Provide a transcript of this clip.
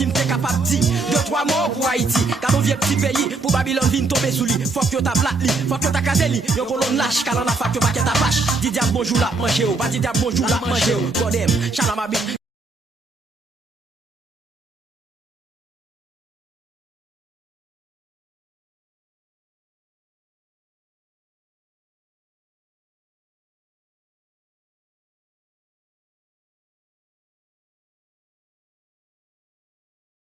si m'te capable de dire 2-3 mots pour Haïti. Car on vient petit pays, pour Babylone vient tomber sous lui. Faut que ta plat li, faut que ta caseli. Yon colonne lâche, car on a fait que paquet ta vache. Dis diable bonjour là, mangez-vous. Pas dis diable bonjour là, mangez-vous. Godem, chalama bit.